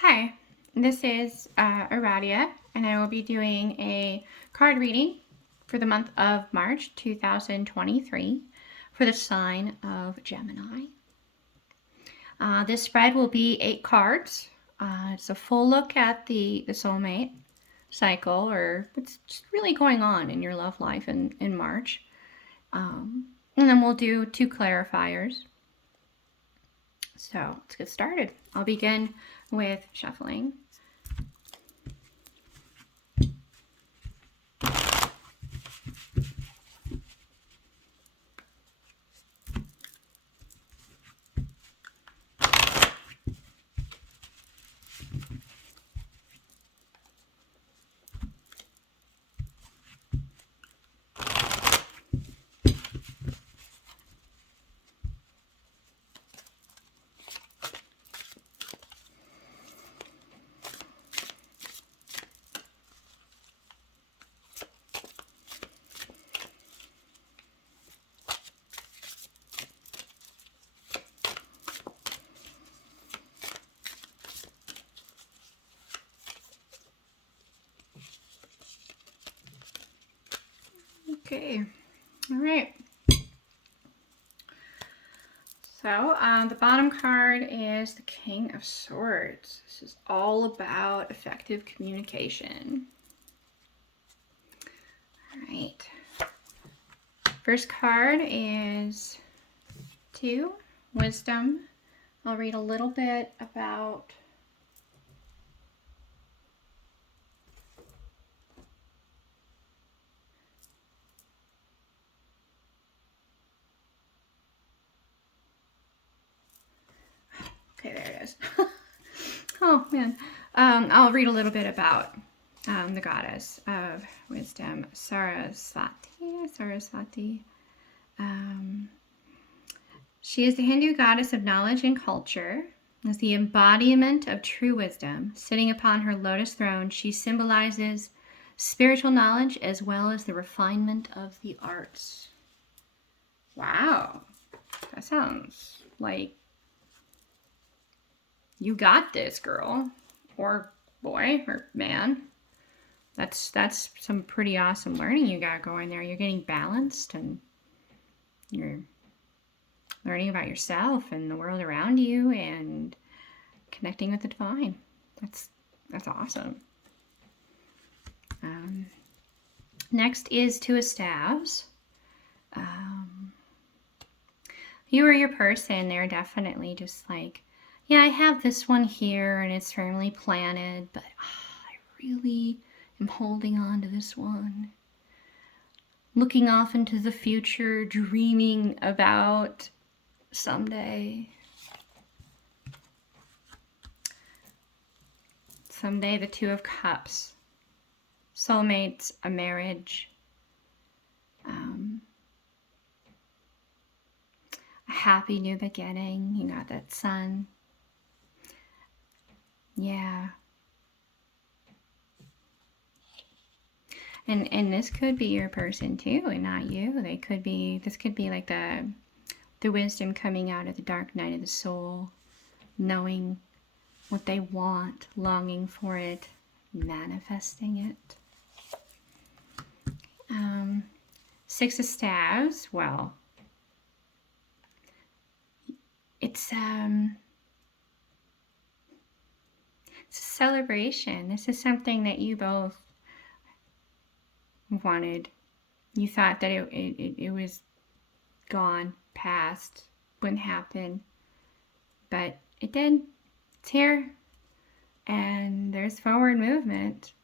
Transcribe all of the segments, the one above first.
Hi, this is Aradia, and I will be doing a card reading for the month of March 2023 for the sign of Gemini. This spread will be 8 cards. It's a full look at the soulmate cycle, or what's really going on in your love life in March. And then we'll do 2 clarifiers. So let's get started. I'll begin with shuffling. Okay, all right. So the bottom card is the King of Swords. This is all about effective communication. All right. First card is 2, Wisdom. I'll read a little bit about okay, there it is. Oh man. I'll read a little bit about the goddess of wisdom, Saraswati. She is the Hindu goddess of knowledge and culture. As the embodiment of true wisdom, sitting upon her lotus throne, she symbolizes spiritual knowledge as well as the refinement of the arts. Wow, that sounds like you got this, girl, or boy, or man. That's some pretty awesome learning you got going there. You're getting balanced and you're learning about yourself and the world around you and connecting with the divine. That's awesome. Next is 2 of Staves. You or your person, they're definitely just like, yeah, I have this one here and it's firmly planted, but I really am holding on to this one. Looking off into the future, dreaming about someday the 2 of Cups. Soulmates, a marriage, a happy new beginning. You got that sun. Yeah. And this could be your person too, and not you. They could be, this could be like the wisdom coming out of the dark night of the soul, knowing what they want, longing for it, manifesting it. 6 of Staves, well, it's a celebration. This is something that you both wanted. You thought that it was gone, past, wouldn't happen, but it did. It's here, and there's forward movement,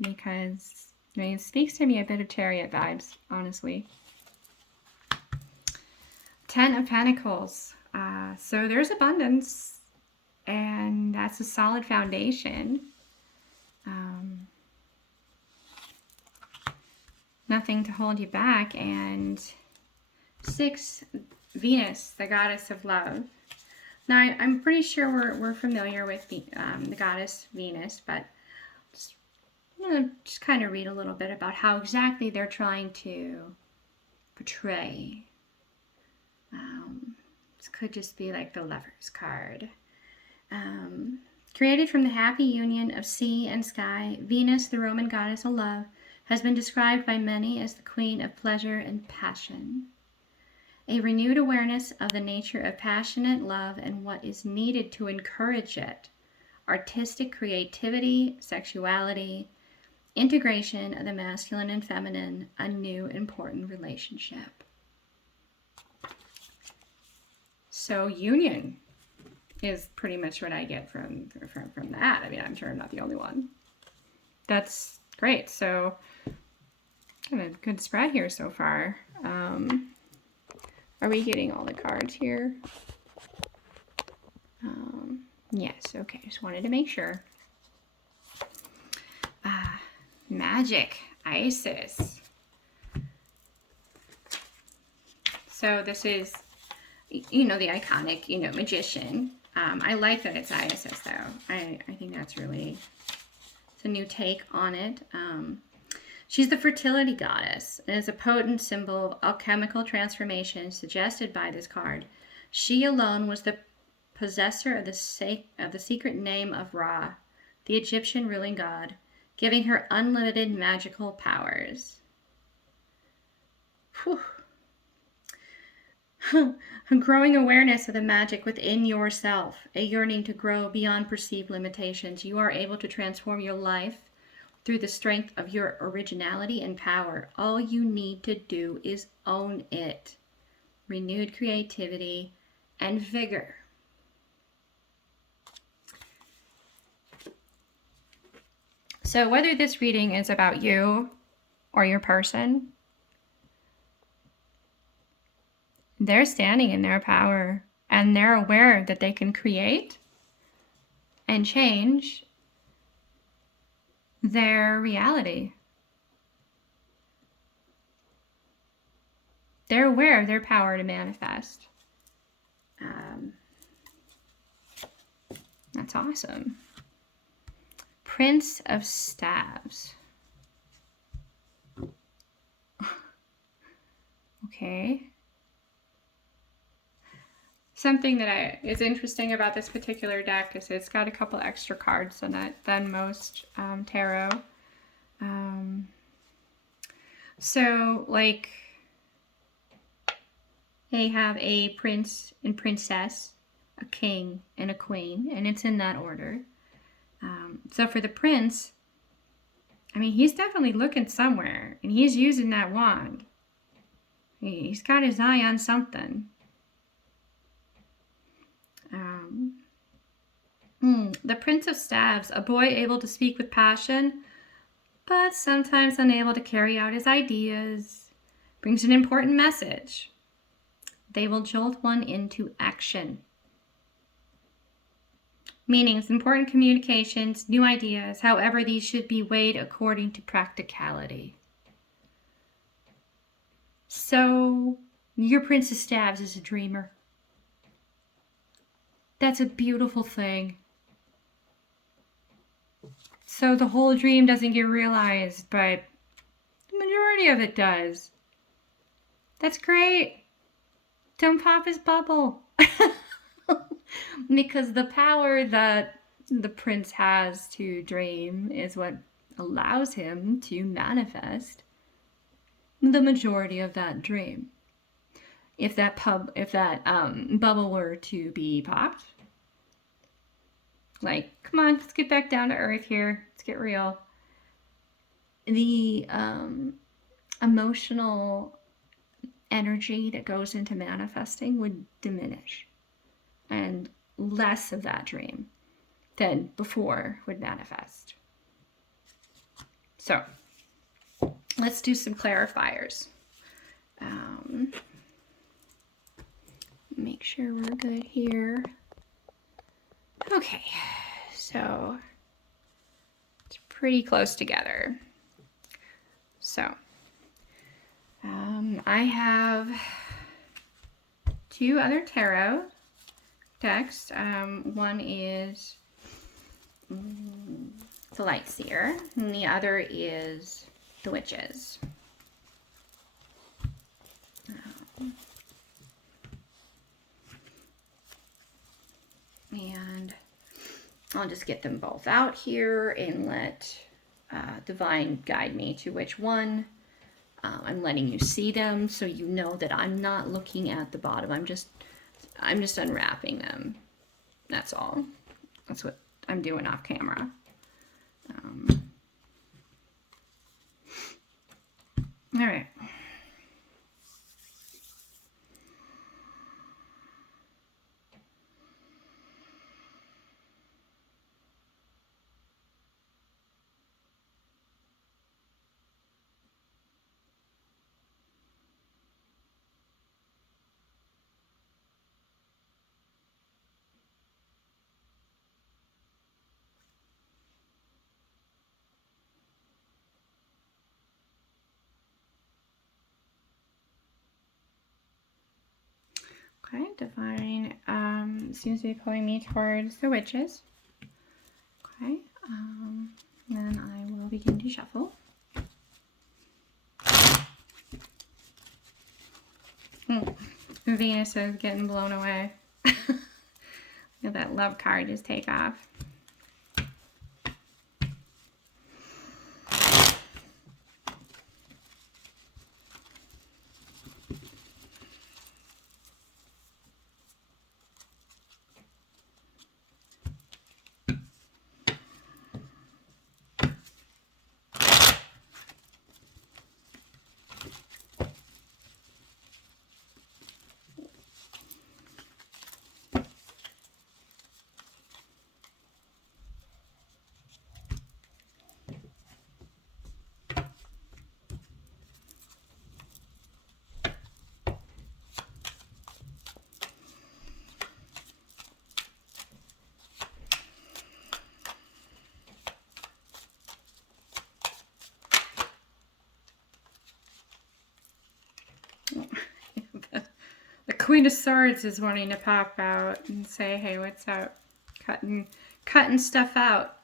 because I mean, it speaks to me a bit of Chariot vibes, honestly. 10 of Pentacles. So there's abundance, and that's a solid foundation. Nothing to hold you back. And 6, Venus, the goddess of love. Now, I'm pretty sure we're familiar with the goddess Venus, but I'm going to just kind of read a little bit about how exactly they're trying to portray. This could just be like the Lover's card. Created from the happy union of sea and sky, Venus, the Roman goddess of love, has been described by many as the queen of pleasure and passion. A renewed awareness of the nature of passionate love and what is needed to encourage it. Artistic creativity, sexuality, integration of the masculine and feminine, a new important relationship. So union is pretty much what I get from that. I mean, I'm sure I'm not the only one. That's great. So kind of good spread here so far. Are we getting all the cards here? Yes, okay, just wanted to make sure. Magic, Isis. So this is, you know, the iconic, you know, magician. I like that it's Isis, though. I think that's really, it's a new take on it. She's the fertility goddess and is a potent symbol of alchemical transformation suggested by this card. She alone was the possessor of the secret name of Ra, the Egyptian ruling god, giving her unlimited magical powers. Whew. A growing awareness of the magic within yourself, a yearning to grow beyond perceived limitations. You are able to transform your life through the strength of your originality and power. All you need to do is own it. Renewed creativity and vigor. So whether this reading is about you or your person, they're standing in their power and they're aware that they can create and change their reality. They're aware of their power to manifest. That's awesome. Prince of Staves. Okay. Something that is interesting about this particular deck is it's got a couple extra cards in it than most tarot. So, like, they have a prince and princess, a king and a queen, and it's in that order. So for the prince, I mean, he's definitely looking somewhere, and he's using that wand. He's got his eye on something. The Prince of Staves, a boy able to speak with passion, but sometimes unable to carry out his ideas, brings an important message. They will jolt one into action. Meaning it's important communications, new ideas, however these should be weighed according to practicality. So, your Prince of Staves is a dreamer. That's a beautiful thing. So the whole dream doesn't get realized, but the majority of it does. That's great. Don't pop his bubble. Because the power that the prince has to dream is what allows him to manifest the majority of that dream. If that bubble were to be popped, like, come on, let's get back down to earth here. Let's get real. The emotional energy that goes into manifesting would diminish, and less of that dream than before would manifest. So let's do some clarifiers. Make sure we're good here. Okay, so it's pretty close together. So I have two other tarot decks. One is the Light Seer, and the other is the Witches. And I'll just get them both out here and let Divine guide me to which one. I'm letting you see them so you know that I'm not looking at the bottom. I'm just unwrapping them. That's all. That's what I'm doing off camera. All right. Okay, Divine seems to be pulling me towards the witches. Okay, then I will begin to shuffle. Venus is getting blown away. Let that love card just take off. The Queen of Swords is wanting to pop out and say, hey, what's up? Cutting stuff out.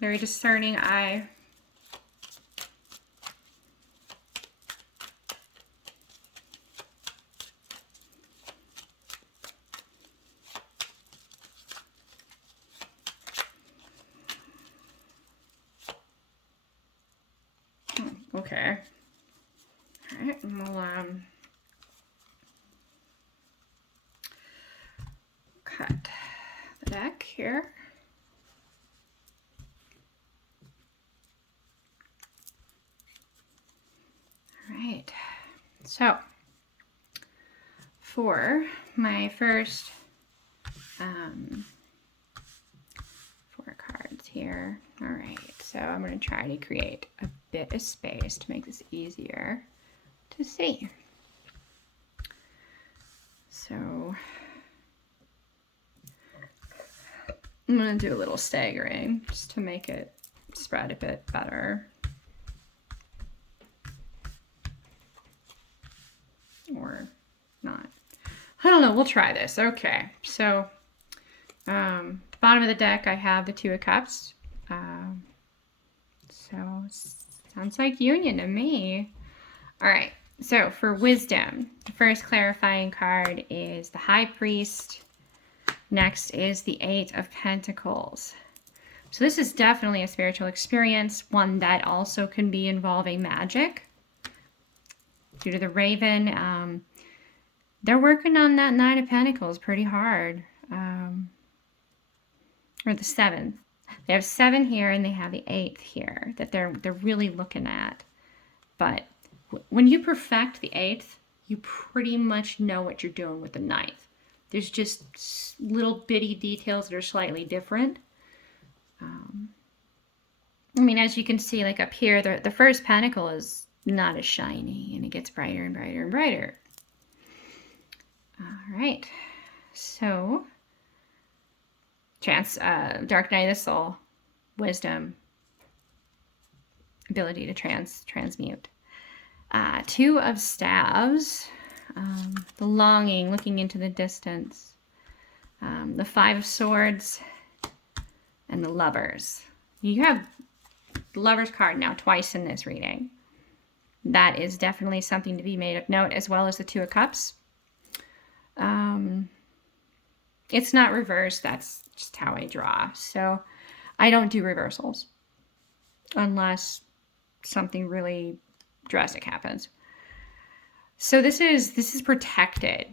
Very discerning eye. Okay. All right, and we'll cut the deck here. All right. So for my first 4 cards here. All right. So I'm going to try to create a bit of space to make this easier to see. So I'm going to do a little staggering just to make it spread a bit better. Or not. I don't know. We'll try this. Okay. So the bottom of the deck, I have the 2 of Cups. So sounds like union to me. All right. So for wisdom, the first clarifying card is the High Priest. Next is the 8 of Pentacles. So this is definitely a spiritual experience, one that also can be involving magic. Due to the Raven, they're working on that 9 of Pentacles pretty hard. Or the 7th. They have 7 here and they have the 8th here that they're really looking at. But when you perfect the 8th, you pretty much know what you're doing with the 9th. There's just little bitty details that are slightly different. I mean, as you can see, like up here, the first pentacle is not as shiny, and it gets brighter and brighter and brighter. All right, so Dark Night of the Soul, wisdom, ability to transmute. 2 of Staves, the longing, looking into the distance. The 5 of Swords, and the Lovers. You have the Lovers card now twice in this reading. That is definitely something to be made of note, as well as the 2 of Cups. It's not reversed. That's just how I draw. So I don't do reversals unless something really drastic happens. So this is protected,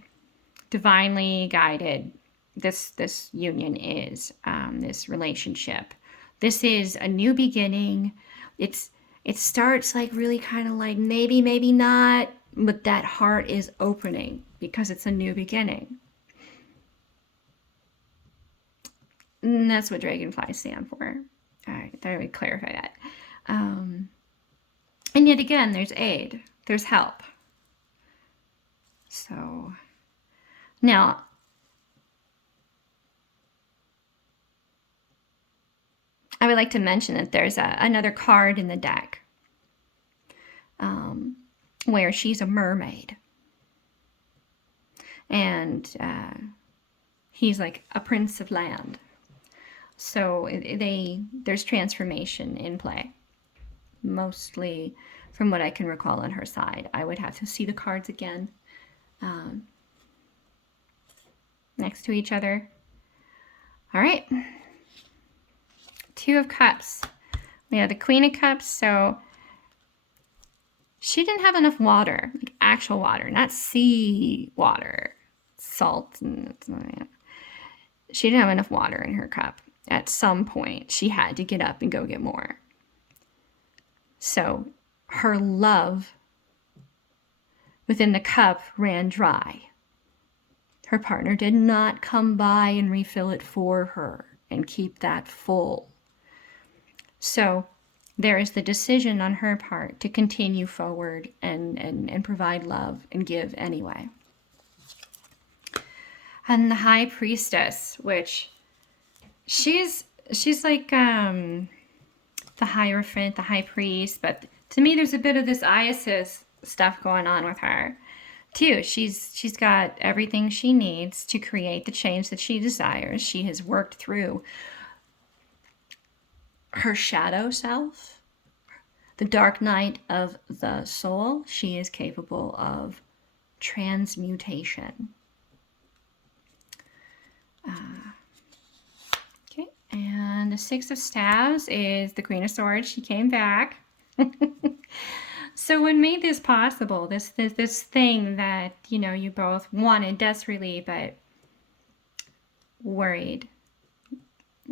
divinely guided. This union is this relationship. This is a new beginning. It starts like really kind of like maybe, maybe not, but that heart is opening because it's a new beginning. And that's what dragonflies stand for. All right, thought I would clarify that. And yet again, there's aid, there's help. So now, I would like to mention that there's another card in the deck where she's a mermaid. And he's like a prince of land. So there's transformation in play. Mostly from what I can recall on her side. I would have to see the cards again next to each other. All right. Two of Cups. We have the Queen of Cups. So she didn't have enough water, like actual water, not sea water, salt. She didn't have enough water in her cup. At some point, she had to get up and go get more. So her love within the cup ran dry. Her partner did not come by and refill it for her and keep that full. So there is the decision on her part to continue forward and provide love and give anyway. And the High Priestess, which she's like the Hierophant, the High Priest, but to me there's a bit of this Isis stuff going on with her too. She's got everything she needs to create the change that she desires. She has worked through her shadow self, the dark night of the soul. She is capable of transmutation. Okay, and the Six of Staves is the Queen of Swords. She came back. So what made this possible, this thing that, you know, you both wanted desperately, but worried,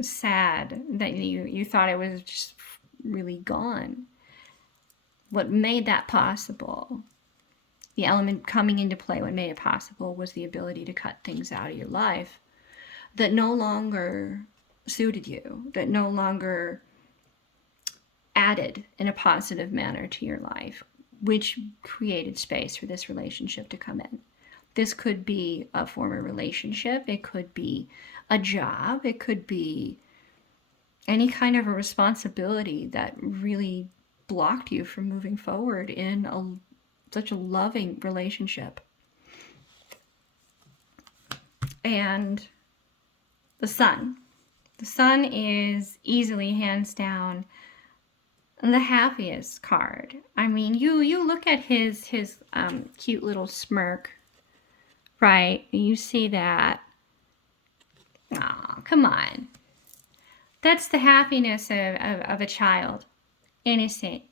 sad that you thought it was just really gone. What made that possible, the element coming into play, what made it possible was the ability to cut things out of your life that no longer suited you, that no longer added in a positive manner to your life, which created space for this relationship to come in. This could be a former relationship, it could be a job, it could be any kind of a responsibility that really blocked you from moving forward in such a loving relationship. And the Sun. The Sun is easily, hands down, the happiest card. I mean, you look at his cute little smirk, right? You see that. Oh, come on. That's the happiness of a child. Innocent,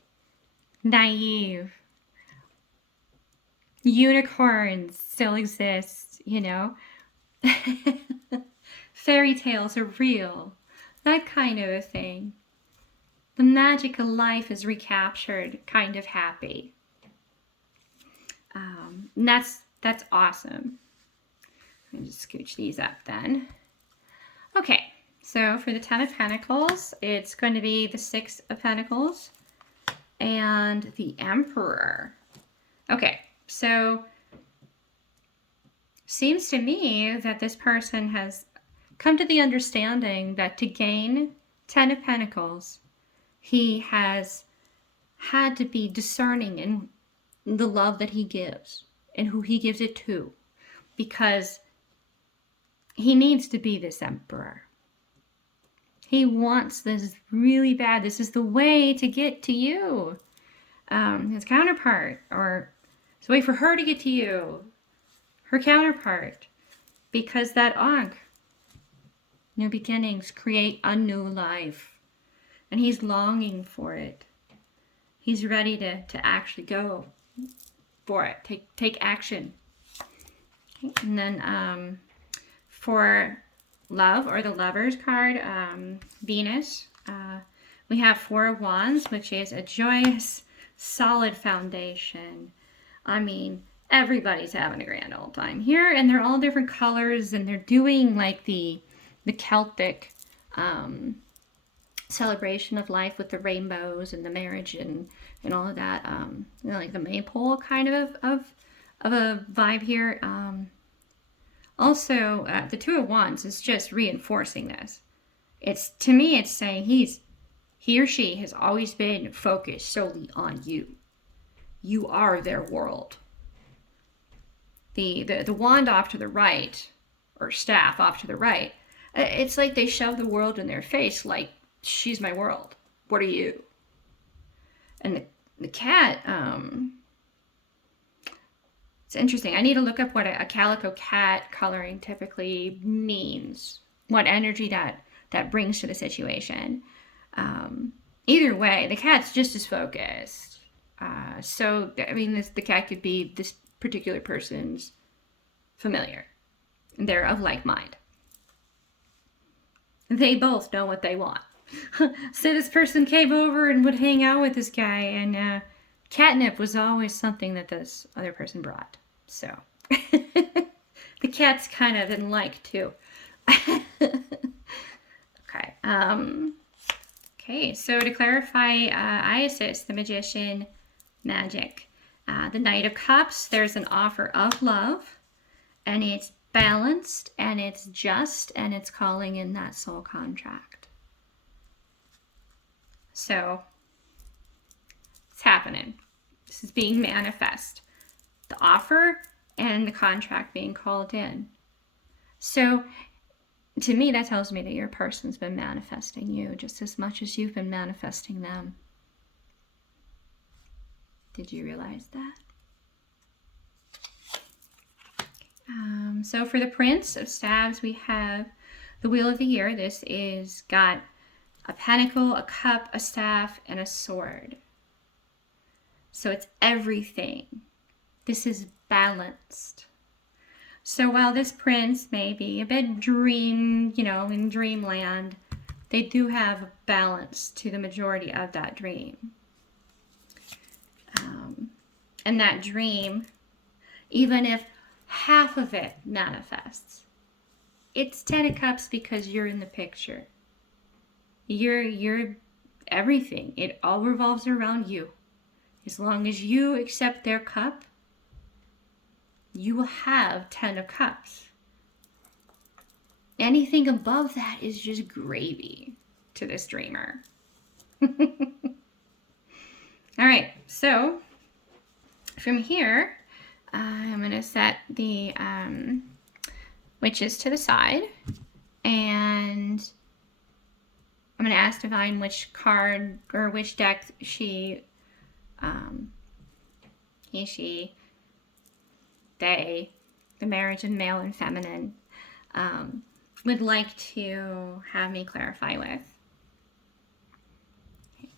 naive. Unicorns still exist, you know. Fairy tales are real. That kind of a thing. The magic of life is recaptured, kind of happy. And that's awesome. Let me just scooch these up then. Okay, so for the Ten of Pentacles, it's going to be the Six of Pentacles and the Emperor. Okay, so seems to me that this person has come to the understanding that to gain Ten of Pentacles, he has had to be discerning in the love that he gives and who he gives it to, because he needs to be this emperor. He wants this really bad. This is the way to get to you. His counterpart, or it's a way for her to get to you, her counterpart, because that Ankh New beginnings create a new life. And he's longing for it. He's ready to actually go for it. Take action. Okay. And then for love, or the Lovers card, Venus, we have 4 of Wands, which is a joyous, solid foundation. I mean, everybody's having a grand old time here, and they're all different colors, and they're doing like the Celtic celebration of life with the rainbows and the marriage and all of that. You know, like the maypole kind of a vibe here. Also, the 2 of Wands is just reinforcing this. To me, it's saying he or she has always been focused solely on you. You are their world. The wand off to the right, or staff off to the right, it's like they shove the world in their face, like, she's my world. What are you? And the cat, it's interesting. I need to look up what a calico cat coloring typically means. What energy that brings to the situation. Either way, the cat's just as focused. So, I mean, the cat could be this particular person's familiar. They're of like mind. They both know what they want. So this person came over and would hang out with this guy, and catnip was always something that this other person brought. So the cat's kind of in like too. Okay. Okay, so to clarify, Isis, the Magician, Magic. The Knight of Cups, there's an offer of love, and it's balanced, and it's just, and it's calling in that soul contract. So, it's happening. This is being manifest. The offer and the contract being called in. So, to me, that tells me that your person's been manifesting you just as much as you've been manifesting them. Did you realize that? So for the Prince of Staves, we have the Wheel of the Year. This is got a pentacle, a cup, a staff, and a sword. So it's everything. This is balanced. So while this prince may be a bit in dreamland, they do have balance to the majority of that dream. And that dream, even if half of it manifests, it's 10 of Cups because you're in the picture. You're everything. It all revolves around you. As long as you accept their cup, you will have 10 of Cups. Anything above that is just gravy to this dreamer. All right, so from here, I'm going to set the witches to the side, and I'm going to ask Divine which card or which deck she, he, she, they, the marriage and male and feminine, would like to have me clarify with. Okay.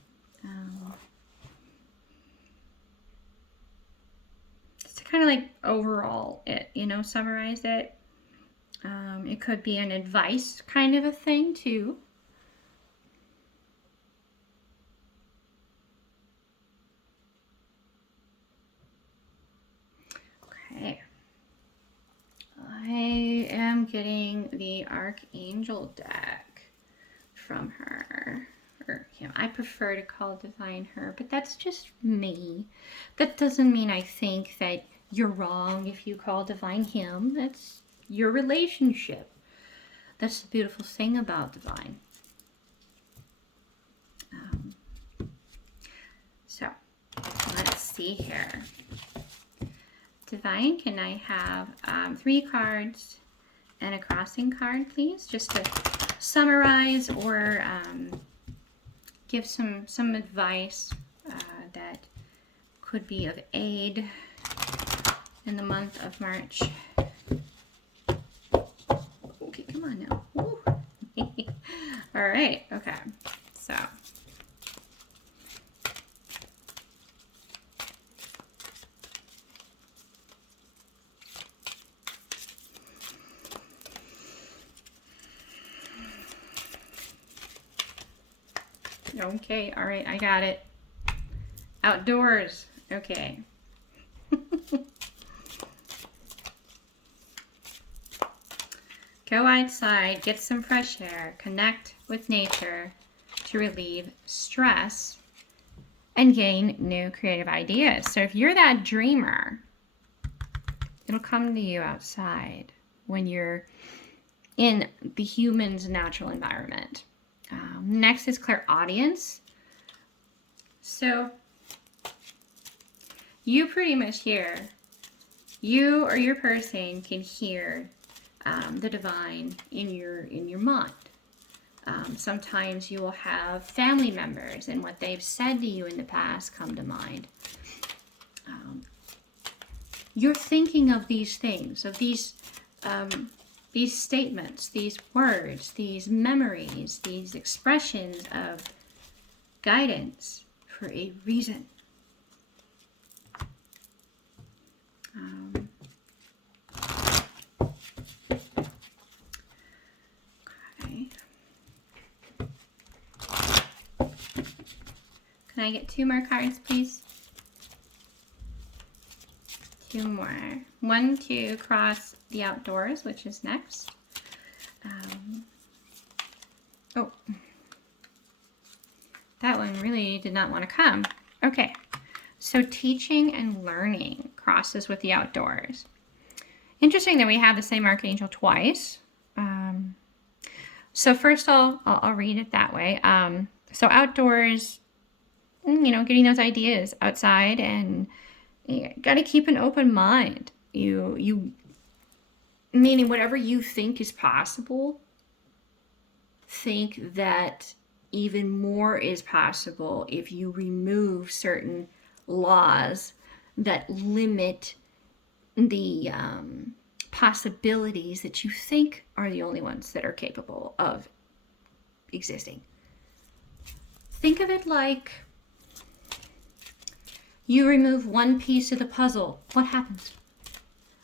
Just to kind of like overall it, summarize it. It could be an advice kind of a thing too. Okay. I am getting the Archangel deck from her. I prefer to call Divine her, but that's just me. That doesn't mean I think that you're wrong if you call Divine him. That's your relationship. That's the beautiful thing about Divine. So, let's see here. Divine, can I have 3 cards and a crossing card, please? Just to summarize or give some advice that could be of aid in the month of March. Okay, come on now. Ooh. All right, okay, so. Okay, all right, I got it. Outdoors, okay. Go outside, get some fresh air, connect with nature to relieve stress and gain new creative ideas. So if you're that dreamer, it'll come to you outside when you're in the human's natural environment. Next is clairaudience. So you pretty much hear, you or your person can hear the divine in your mind. Sometimes you will have family members and what they've said to you in the past come to mind. You're thinking of these things, of these statements, these words, these memories, these expressions of guidance for a reason. Okay. Can I get 2 more cards, please? 2 more. 1 to cross the outdoors, which is next. Oh, that one really did not want to come. Okay, so teaching and learning crosses with the outdoors. Interesting that we have the same archangel twice. So first I'll read it that way. So outdoors, getting those ideas outside, and you got to keep an open mind. You meaning whatever you think is possible, think that even more is possible if you remove certain laws that limit the possibilities that you think are the only ones that are capable of existing. Think of it like you remove one piece of the puzzle. What happens?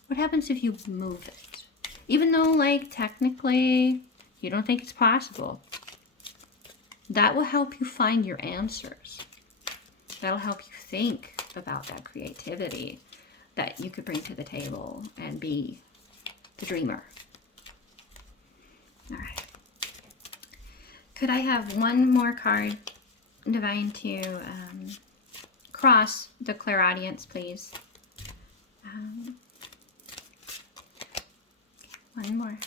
What happens if you move it? Even though, like, technically you don't think it's possible, that will help you find your answers. That'll help you think about that creativity that you could bring to the table and be the dreamer. All right. Could I have one more card, Divine, to cross the clairaudience, please? One more.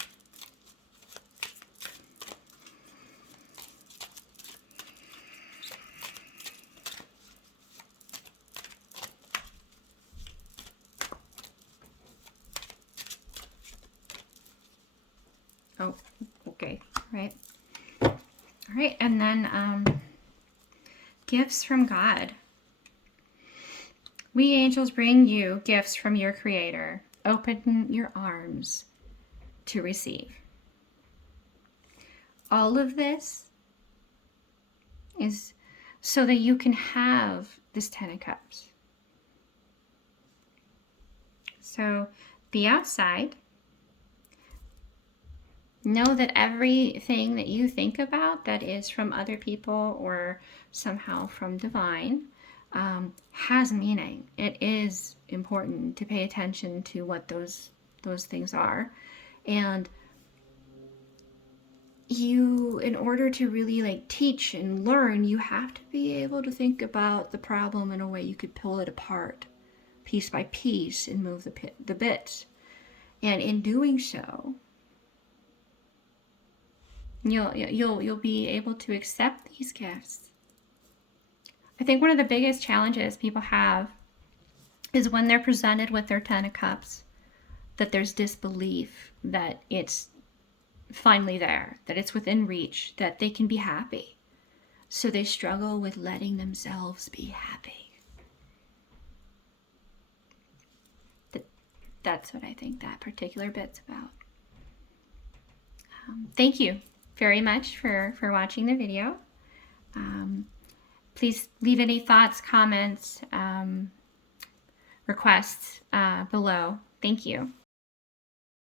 Oh, okay, right. All right, and then gifts from God. We angels bring you gifts from your Creator. Open your arms to receive. All of this is so that you can have this 10 of Cups. So be outside. Know that everything that you think about that is from other people or somehow from divine has meaning. It is important to pay attention to what those things are. And you, in order to really like teach and learn, you have to be able to think about the problem in a way you could pull it apart piece by piece and move the bits. And in doing so, you'll be able to accept these gifts. I think one of the biggest challenges people have is when they're presented with their 10 of Cups, that there's disbelief that it's finally there, that it's within reach, that they can be happy. So they struggle with letting themselves be happy. That's what I think that particular bit's about. Thank you very much for watching the video. Please leave any thoughts, comments, requests below. Thank you.